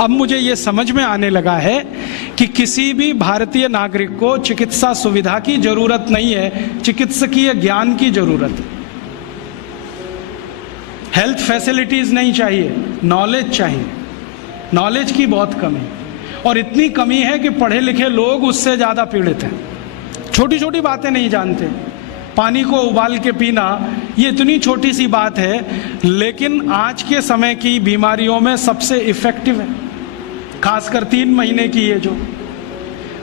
अब मुझे ये समझ में आने लगा है कि किसी भी भारतीय नागरिक को चिकित्सा सुविधा की जरूरत नहीं है, चिकित्सकीय ज्ञान की जरूरत है। हेल्थ फैसिलिटीज नहीं चाहिए, नॉलेज चाहिए। नॉलेज की बहुत कमी, और इतनी कमी है कि पढ़े लिखे लोग उससे ज़्यादा पीड़ित हैं। छोटी छोटी बातें नहीं जानते। पानी को उबाल के पीना, ये इतनी छोटी सी बात है, लेकिन आज के समय की बीमारियों में सबसे इफेक्टिव है, खासकर 3 महीने की ये जो।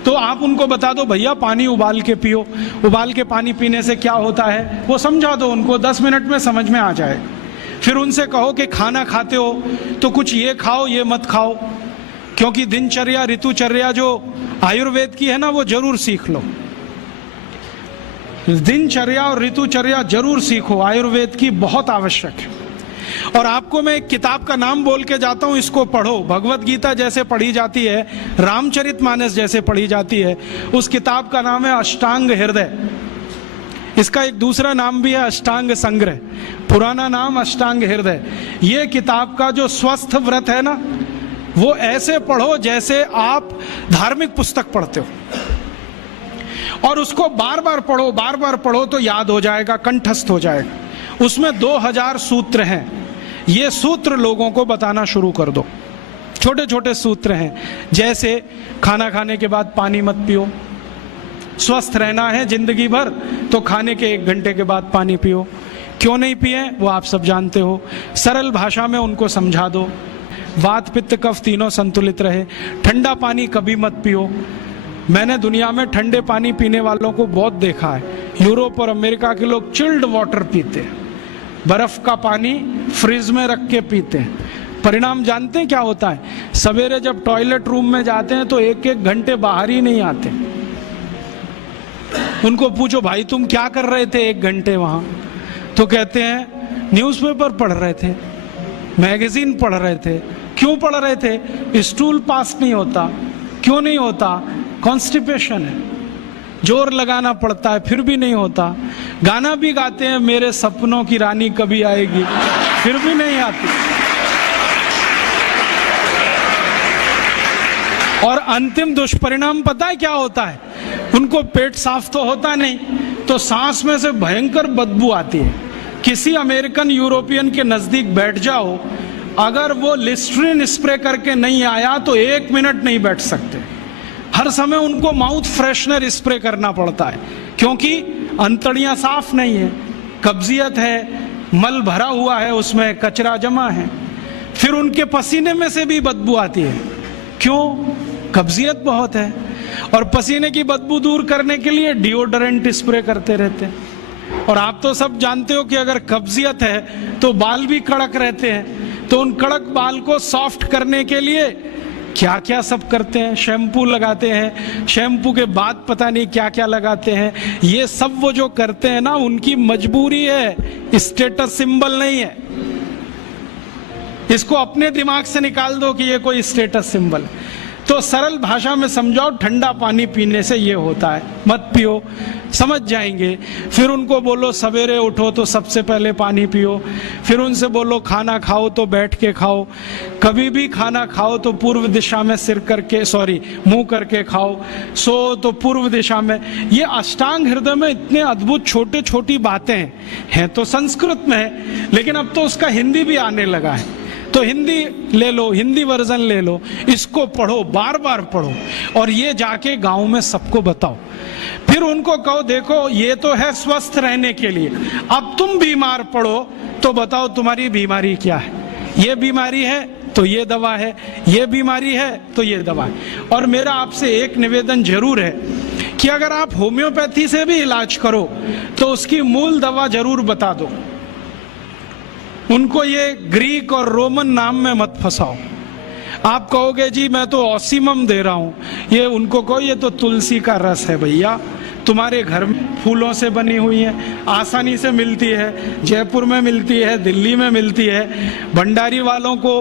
तो आप उनको बता दो भैया पानी उबाल के पियो, उबाल के पानी पीने से क्या होता है वो समझा दो उनको, 10 मिनट में समझ में आ जाए। फिर उनसे कहो कि खाना खाते हो तो कुछ ये खाओ ये मत खाओ, क्योंकि दिनचर्या ऋतुचर्या जो आयुर्वेद की है ना, वो जरूर सीख लो। दिनचर्या और ऋतुचर्या जरूर सीखो, आयुर्वेद की बहुत आवश्यक है। और आपको मैं एक किताब का नाम बोल के जाता हूं, इसको पढ़ो। भगवत गीता जैसे पढ़ी जाती है, रामचरितमानस जैसे पढ़ी जाती है, उस किताब का नाम है अष्टांग हृदय। इसका एक दूसरा नाम भी है अष्टांग संग्रह, पुराना नाम अष्टांग हृदय। ये किताब का जो स्वस्थ व्रत है ना, वो ऐसे पढ़ो जैसे आप धार्मिक पुस्तक पढ़ते हो, और उसको बार बार पढ़ो तो याद हो जाएगा, कंठस्थ हो जाएगा। उसमें 2000 सूत्र हैं। ये सूत्र लोगों को बताना शुरू कर दो। छोटे छोटे सूत्र हैं, जैसे खाना खाने के बाद पानी मत पियो, स्वस्थ रहना है जिंदगी भर तो खाने के 1 घंटे के बाद पानी पियो। क्यों नहीं पिए वो आप सब जानते हो, सरल भाषा में उनको समझा दो। वात पित्त कफ तीनों संतुलित रहे। ठंडा पानी कभी मत पियो। मैंने दुनिया में ठंडे पानी पीने वालों को बहुत देखा है। यूरोप और अमेरिका के लोग चिल्ड वाटर पीते हैं, बर्फ का पानी फ्रिज में रख के पीते हैं। परिणाम जानते हैं क्या होता है? सवेरे जब टॉयलेट रूम में जाते हैं तो 1-1 घंटे बाहर ही नहीं आते। उनको पूछो भाई तुम क्या कर रहे थे 1 घंटे वहां? तो कहते हैं न्यूज़पेपर पढ़ रहे थे, मैगजीन पढ़ रहे थे। क्यों पढ़ रहे थे? स्टूल पास नहीं होता। क्यों नहीं होता? कॉन्स्टिपेशन है, जोर लगाना पड़ता है फिर भी नहीं होता। गाना भी गाते हैं मेरे सपनों की रानी कभी आएगी, फिर भी नहीं आती। और अंतिम दुष्परिणाम पता है क्या होता है? उनको पेट साफ तो होता नहीं, तो सांस में से भयंकर बदबू आती है। किसी अमेरिकन यूरोपियन के नजदीक बैठ जाओ, अगर वो लिस्ट्रीन स्प्रे करके नहीं आया तो 1 मिनट नहीं बैठ सकते। हर समय उनको माउथ फ्रेशनर स्प्रे करना पड़ता है, क्योंकि अंतड़ियां साफ नहीं है, कब्जियत है, मल भरा हुआ है, उसमें कचरा जमा है। फिर उनके पसीने में से भी बदबू आती है। क्यों? कब्जियत बहुत है। और पसीने की बदबू दूर करने के लिए डिओडोरेंट स्प्रे करते रहते हैं। और आप तो सब जानते हो कि अगर कब्जियत है तो बाल भी कड़क रहते हैं, तो उन कड़क बाल को सॉफ्ट करने के लिए क्या क्या सब करते हैं। शैम्पू लगाते हैं, शैम्पू के बाद पता नहीं क्या क्या लगाते हैं। ये सब वो जो करते हैं ना, उनकी मजबूरी है, स्टेटस सिंबल नहीं है। इसको अपने दिमाग से निकाल दो कि ये कोई स्टेटस सिंबल है। तो सरल भाषा में समझाओ, ठंडा पानी पीने से ये होता है, मत पियो, समझ जाएंगे। फिर उनको बोलो सवेरे उठो तो सबसे पहले पानी पियो। फिर उनसे बोलो खाना खाओ तो बैठ के खाओ, कभी भी खाना खाओ तो पूर्व दिशा में मुंह करके खाओ, सो तो पूर्व दिशा में। ये अष्टांग हृदय में इतने अद्भुत छोटे छोटी बातें हैं तो संस्कृत में है, लेकिन अब तो उसका हिंदी भी आने लगा है। तो हिंदी ले लो, हिंदी वर्जन ले लो, इसको पढ़ो, बार बार पढ़ो, और ये जाके गांव में सबको बताओ। फिर उनको कहो देखो ये तो है स्वस्थ रहने के लिए, अब तुम बीमार पड़ो तो बताओ तुम्हारी बीमारी क्या है। ये बीमारी है तो ये दवा है, ये बीमारी है तो ये दवा है। और मेरा आपसे एक निवेदन जरूर है कि अगर आप होम्योपैथी से भी इलाज करो तो उसकी मूल दवा जरूर बता दो। उनको ये ग्रीक और रोमन नाम में मत फंसाओ। आप कहोगे जी मैं तो ऑसिमम दे रहा हूं, ये उनको कहो ये तो तुलसी का रस है भैया, तुम्हारे घर में फूलों से बनी हुई है, आसानी से मिलती है, जयपुर में मिलती है, दिल्ली में मिलती है। भंडारी वालों को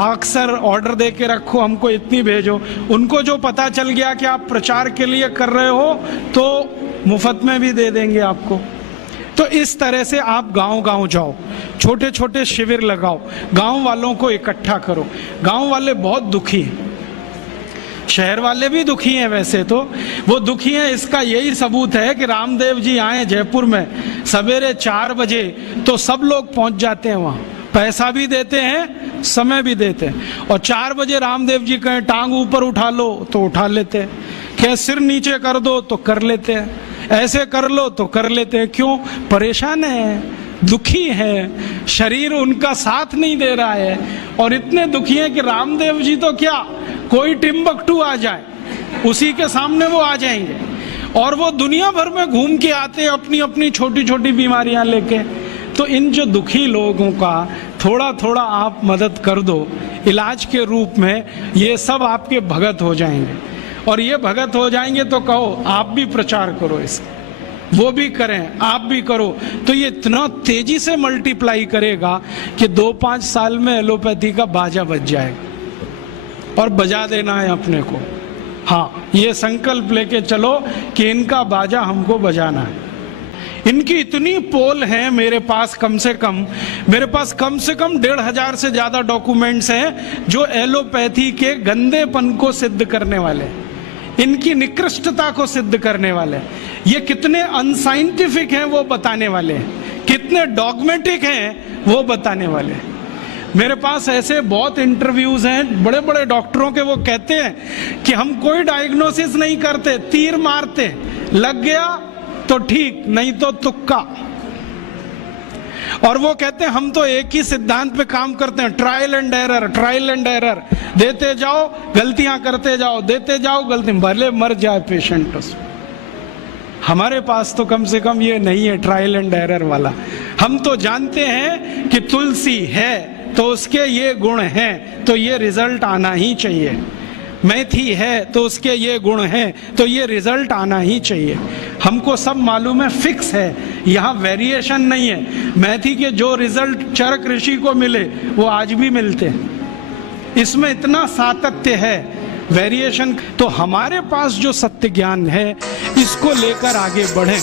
अक्सर ऑर्डर दे के रखो, हमको इतनी भेजो। उनको जो पता चल गया कि आप प्रचार के लिए कर रहे हो तो मुफ्त में भी दे देंगे आपको। तो इस तरह से आप गांव-गांव जाओ, छोटे छोटे शिविर लगाओ, गांव वालों को इकट्ठा करो। गांव वाले बहुत दुखी हैं, शहर वाले भी दुखी हैं, वैसे तो वो दुखी हैं। इसका यही सबूत है कि रामदेव जी आए जयपुर में सवेरे 4 बजे तो सब लोग पहुंच जाते हैं वहां, पैसा भी देते हैं, समय भी देते हैं। और 4 बजे रामदेव जी कहें टांग ऊपर उठा लो तो उठा लेते हैं, कहें सिर नीचे कर दो तो कर लेते हैं, ऐसे कर लो तो कर लेते हैं। क्यों? परेशान है, दुखी है, शरीर उनका साथ नहीं दे रहा है। और इतने दुखी हैं कि रामदेव जी तो क्या, कोई टिम्बकटू आ जाए उसी के सामने वो आ जाएंगे। और वो दुनिया भर में घूम के आते हैं अपनी अपनी छोटी छोटी बीमारियां लेके। तो इन जो दुखी लोगों का थोड़ा थोड़ा आप मदद कर दो इलाज के रूप में, ये सब आपके भगत हो जाएंगे। और ये भगत हो जाएंगे तो कहो आप भी प्रचार करो इसका, वो भी करें, आप भी करो, तो ये इतना तेजी से मल्टीप्लाई करेगा कि 2-5 साल में एलोपैथी का बाजा बज जाएगा। और बजा देना है अपने को। हाँ, ये संकल्प लेके चलो कि इनका बाजा हमको बजाना है। इनकी इतनी पोल है मेरे पास, कम से कम 1,500 से ज्यादा डॉक्यूमेंट्स हैं जो एलोपैथी के गंदेपन को सिद्ध करने वाले, इनकी निकृष्टता को सिद्ध करने वाले, ये कितने अनसाइंटिफिक हैं वो बताने वाले, कितने डॉगमेटिक हैं वो बताने वाले। मेरे पास ऐसे बहुत इंटरव्यूज हैं बड़े बड़े डॉक्टरों के, वो कहते हैं कि हम कोई डायग्नोसिस नहीं करते, तीर मारते, लग गया तो ठीक, नहीं तो तुक्का। और वो कहते हैं हम तो एक ही सिद्धांत पे काम करते हैं, trial and error, trial and error, देते जाओ गलतियां करते जाओ, देते जाओ गलती, भले मर जाए पेशेंट उसमें। हमारे पास तो कम से कम ये नहीं है ट्रायल एंड एरर वाला। हम तो जानते हैं कि तुलसी है तो उसके ये गुण हैं तो ये रिजल्ट आना ही चाहिए, मेथी है तो उसके ये गुण हैं तो ये रिजल्ट आना ही चाहिए। हमको सब मालूम है, फिक्स है, यहाँ वेरिएशन नहीं है। मेथी के जो रिजल्ट चरक ऋषि को मिले वो आज भी मिलते हैं। इसमें इतना सातत्य है, वेरिएशन। तो हमारे पास जो सत्य ज्ञान है इसको लेकर आगे बढ़ें।